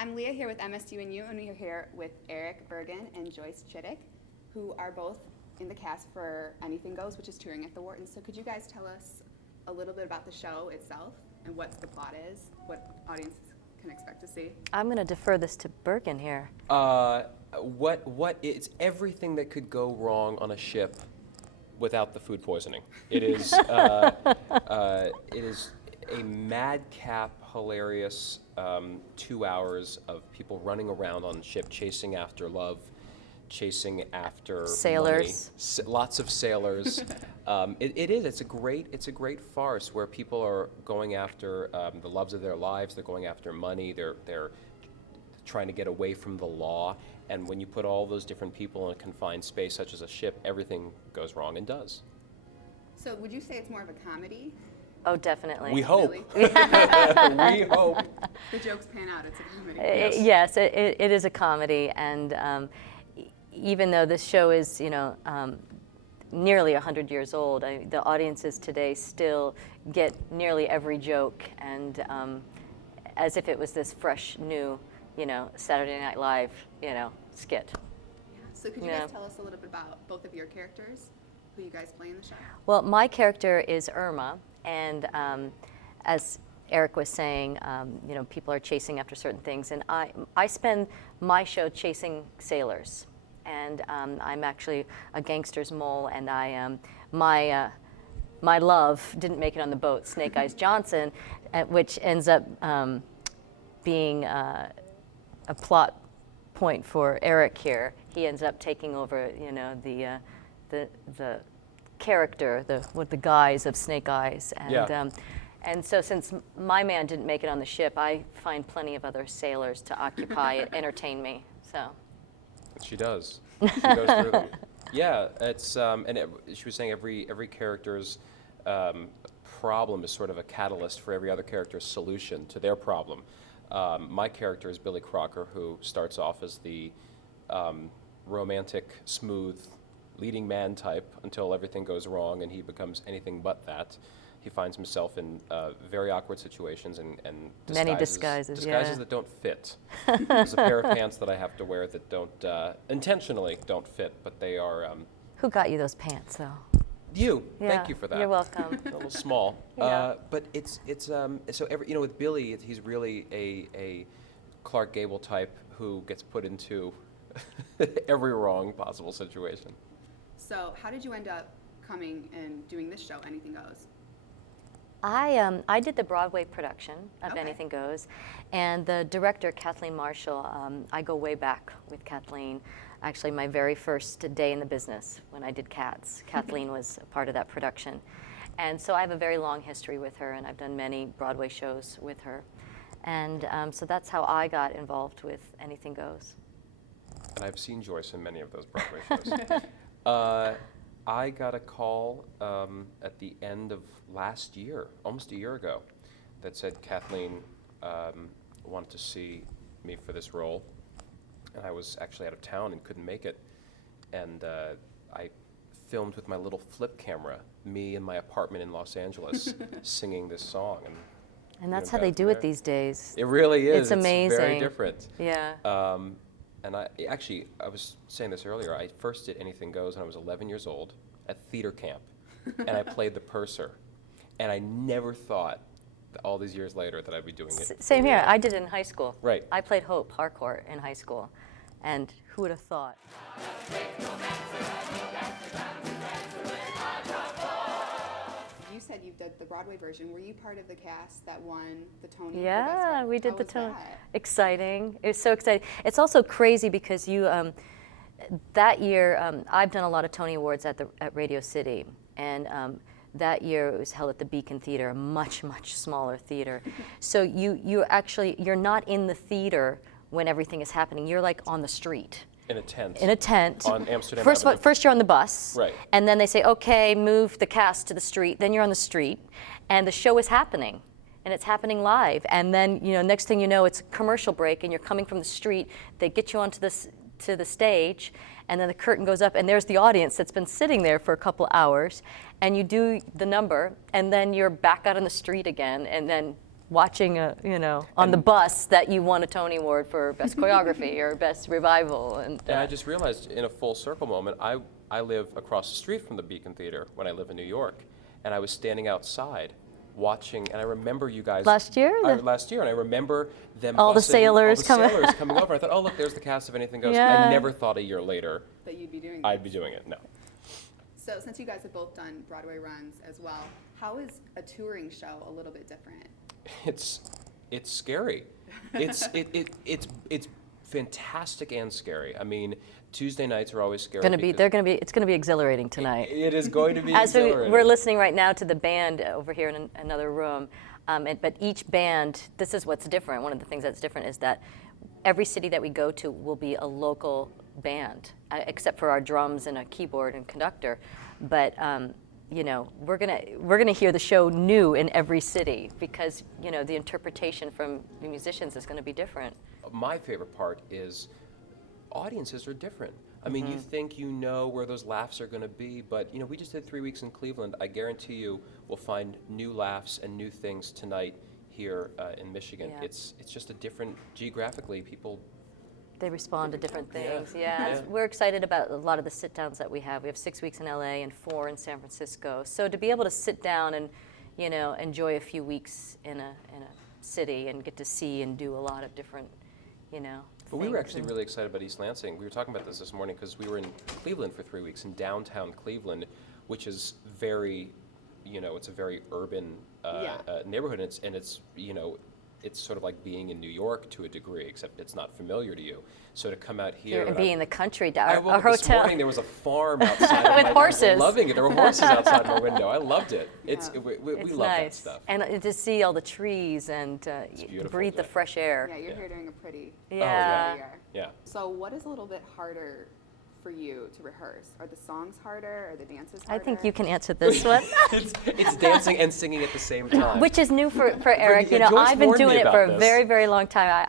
I'm Leah here with MSU&U, and we are here with Eric Bergen and Joyce Chittick, who are both in the cast for Anything Goes, which is touring at the Wharton. So could you guys tell us a little bit about the show itself and what the plot is, what audiences can expect to see? I'm going to defer this to Bergen here. It's everything that could go wrong on a ship without the food poisoning. It is it is a madcap, hilarious 2 hours of people running around on the ship, chasing after love, chasing after sailors, money. Lots of sailors. It's a great farce where people are going after the loves of their lives. They're going after money. They're trying to get away from the law. And when you put all those different people in a confined space, such as a ship, everything goes wrong and does. So would you say it's more of a comedy? Oh, definitely. We hope. Really? We hope. The jokes pan out, it's a comedy. Yes, it is a comedy, and even though this show is, nearly 100 years old, the audiences today still get nearly every joke, and as if it was this fresh, new, Saturday Night Live, skit. Yeah. So could you guys tell us a little bit about both of your characters, who you guys play in the show? Well, my character is Irma, and as Eric was saying, people are chasing after certain things, and I spend my show chasing sailors, and I'm actually a gangster's mole, and my love didn't make it on the boat, Snake Eyes Johnson, which ends up being a plot point for Eric here. He ends up taking over, the character, the guise of Snake Eyes, and yeah. And so since my man didn't make it on the ship, I find plenty of other sailors to occupy it, entertain me. So. She does. She goes through them. Yeah, it's she was saying every character's problem is sort of a catalyst for every other character's solution to their problem. My character is Billy Crocker, who starts off as the romantic, smooth, leading man type until everything goes wrong and he becomes anything but that. He finds himself in very awkward situations and many disguises yeah. that don't fit. There's a pair of pants that I have to wear that don't intentionally don't fit, but they are. Who got you those pants, though? You. Yeah, thank you for that. You're welcome. A little small. Yeah. But it's so with Billy, he's really a Clark Gable type who gets put into every wrong possible situation. So how did you end up coming and doing this show, Anything Goes? I did the Broadway production of Okay. Anything Goes, and the director, Kathleen Marshall, I go way back with Kathleen. Actually, my very first day in the business when I did Cats, Kathleen was a part of that production. And so I have a very long history with her, and I've done many Broadway shows with her. And so that's how I got involved with Anything Goes. And I've seen Joyce in many of those Broadway shows. I got a call at the end of last year, almost a year ago, that said Kathleen wanted to see me for this role. And I was actually out of town and couldn't make it. And I filmed with my little flip camera, me in my apartment in Los Angeles, singing this song. And that's how they do it these days. It really is. It's amazing. It's very different. Yeah. And I was saying this earlier, I first did Anything Goes when I was 11 years old at theater camp, and I played the purser. And I never thought, all these years later, that I'd be doing it. Same here. I did it in high school. Right. I played Hope Harcourt in high school, and who would have thought? You said you did the Broadway version. Were you part of the cast that won the Tony? for Yeah, Best Rep? we did How the was Tony. that? Exciting. It was so exciting. It's also crazy because that year, I've done a lot of Tony Awards at Radio City, and that year it was held at the Beacon Theater, a much, much smaller theater. So you're not in the theater when everything is happening. You're like on the street. In a tent. In a tent. On Amsterdam First Avenue. you're on the bus. Right. And then they say, okay, move the cast to the street. Then you're on the street, and the show is happening. And it's happening live. And then, next thing you know, it's a commercial break, and you're coming from the street. They get you onto to the stage, and then the curtain goes up, and there's the audience that's been sitting there for a couple hours, and you do the number, and then you're back out on the street again, and then watching on the bus that you won a Tony Award for Best Choreography or Best Revival. And I just realized in a full circle moment, I live across the street from the Beacon Theater when I live in New York, and I was standing outside watching, and I remember you guys last year, and I remember them all the sailors coming over. I thought, oh look, there's the cast of Anything Goes. Yeah. I never thought a year later that you'd be doing I'd be doing it. No. So since you guys have both done Broadway runs as well, how is a touring show a little bit different? It's scary. It's fantastic and scary. I mean, Tuesday nights are always scary. It's gonna be exhilarating tonight. It is going to be As exhilarating. we're listening right now to the band over here in another room, but each band, this is what's different. One of the things that's different is that every city that we go to will be a local band, except for our drums and a keyboard and conductor. But we're gonna hear the show new in every city because the interpretation from the musicians is going to be different. My favorite part is audiences are different. I mean, you think you know where those laughs are going to be, but we just did 3 weeks in Cleveland. I guarantee you we'll find new laughs and new things tonight here in Michigan. Yeah. It's just a different geographically. People They respond to different things. Yeah. Yeah. We're excited about a lot of the sit downs that we have. We have 6 weeks in LA and 4 in San Francisco. So to be able to sit down and enjoy a few weeks in a city and get to see and do a lot of different But we were things. actually really excited about East Lansing. We were talking about this morning because we were in Cleveland for 3 weeks, in downtown Cleveland, which is very, it's a very urban neighborhood, and it's sort of like being in New York to a degree, except it's not familiar to you. So to come out here and be in the country, I a woke up this hotel morning, there was a farm outside of with my horses. I was loving it. There were horses outside my window. I loved it. We It's love that nice. stuff. And to see all the trees and beautiful, breathe the yeah. fresh air. Yeah, you're here doing a pretty Yeah. year. Yeah. So what is a little bit harder for you to rehearse? Are the songs harder? Are the dances I harder? think you can answer this one. It's dancing and singing at the same time. Which is new for Eric. yeah, Joyce I've been warned me doing it about for a this. very, very long time.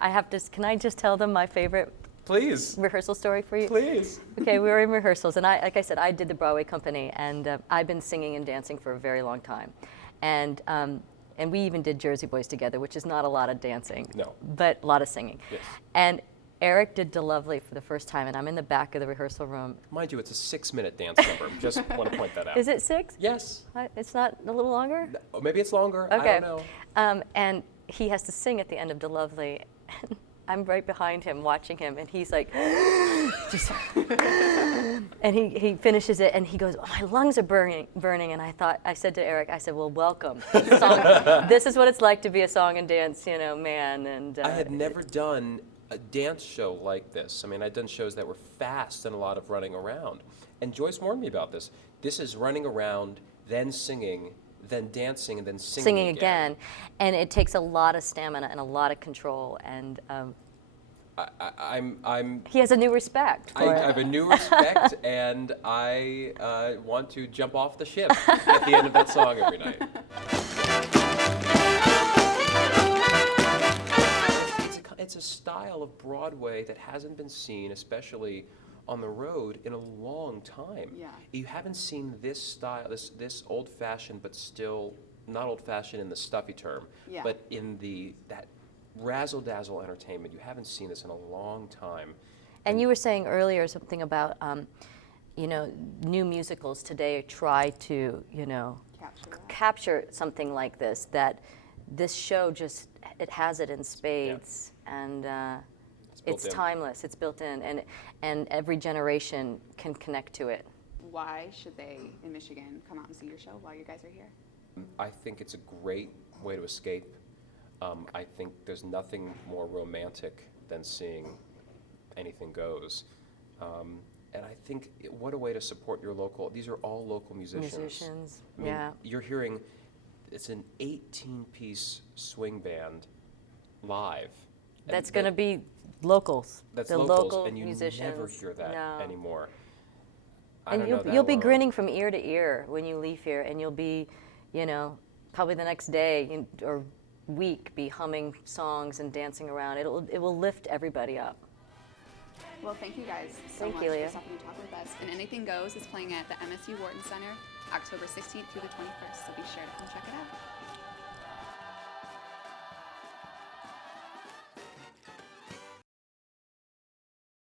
Can I just tell them my favorite Please. rehearsal story for you? Please. Okay, we were in rehearsals, and like I said, I did the Broadway company, and I've been singing and dancing for a very long time. And we even did Jersey Boys together, which is not a lot of dancing, No. but a lot of singing. Yes. And Eric did De Lovely for the first time, and I'm in the back of the rehearsal room. Mind you, it's a 6-minute dance number. Just want to point that out. Is it 6? Yes. It's not a little longer? Or maybe it's longer. Okay. I don't know. And he has to sing at the end of De Lovely. I'm right behind him watching him, and he's like, just, and he finishes it, and he goes, oh, my lungs are burning. And I said to Eric, well, welcome. This is what it's like to be a song and dance, man. And I had never done a dance show like this. I mean, I'd done shows that were fast and a lot of running around. And Joyce warned me about this. This is running around, then singing, then dancing, and then singing again. And it takes a lot of stamina and a lot of control. And he has a new respect for I it. have a new respect, and I want to jump off the ship at the end of that song every night. It's a style of Broadway that hasn't been seen, especially on the road, in a long time. Yeah. You haven't seen this style, this old-fashioned, but still not old-fashioned in the stuffy term, Yeah. but in that razzle-dazzle entertainment. You haven't seen this in a long time. And you were saying earlier something about, new musicals today try to, capture something like this, that this show it has it in spades. And it's timeless, it's built in, and every generation can connect to it. Why should they, in Michigan, come out and see your show while you guys are here? I think it's a great way to escape. I think there's nothing more romantic than seeing Anything Goes. And I think what a way to support your local, these are all local musicians. I mean, yeah. You're hearing, it's an 18-piece swing band live. And That's going to be locals. That's the locals, local and you musicians. never hear that anymore. And you'll be grinning from ear to ear when you leave here, and you'll be, probably the next day or week be humming songs and dancing around. It will lift everybody up. Well, thank you guys so Thank much you, Leah. for stopping to talk with us. And Anything Goes is playing at the MSU Wharton Center October 16th through the 21st, so be sure to come check it out.